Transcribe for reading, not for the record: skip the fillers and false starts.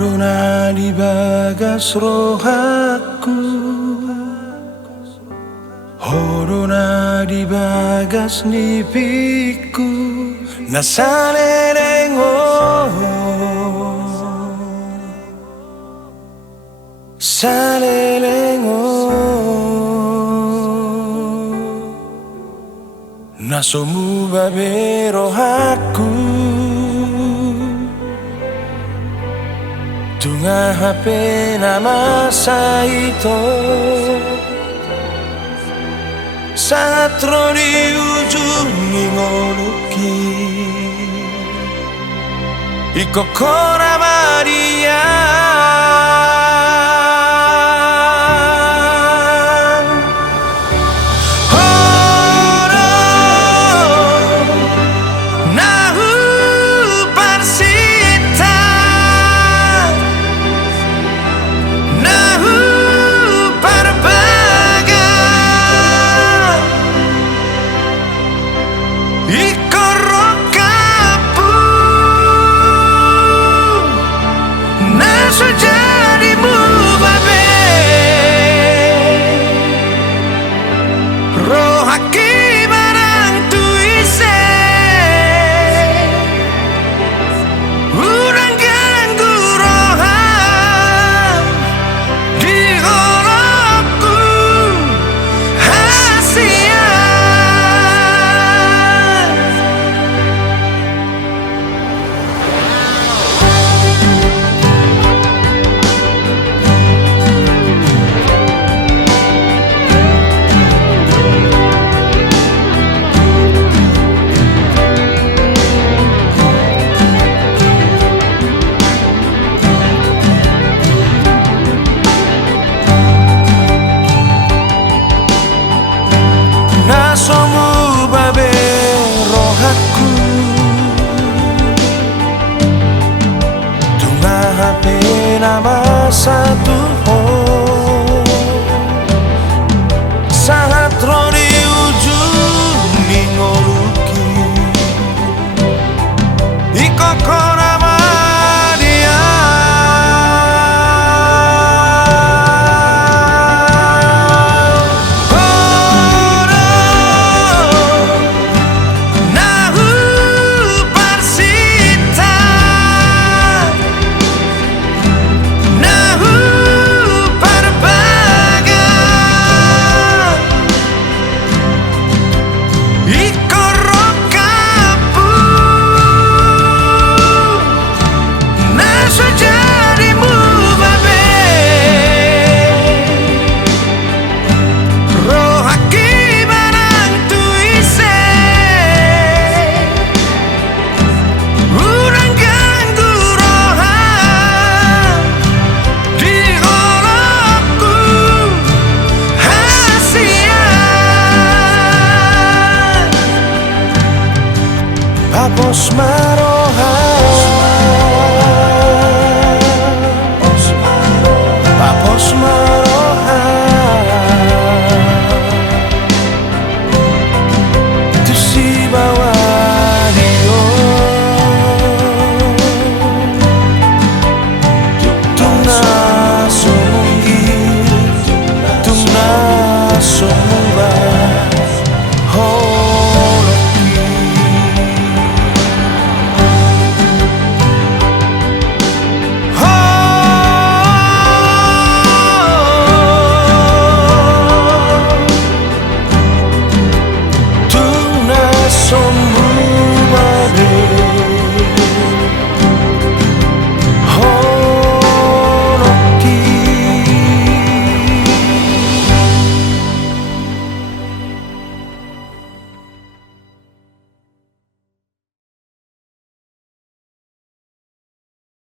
Corona di bagas rohaku, corona di bagas nipiku, nasane lengo, sale lengo, nasomu babe rohaku. Tunga HP nama saito Satro di ujung ngoluki Iko kora Maria sejadimu babe roh haki barang tuise urang ganggu roham di holoku hasia nasomu babe rohaku Tunga HP nama satu sangat rodi ujung ningoluki Iko kora Maria Papos maroha, papos maroha, tu si bawa dio, tu naso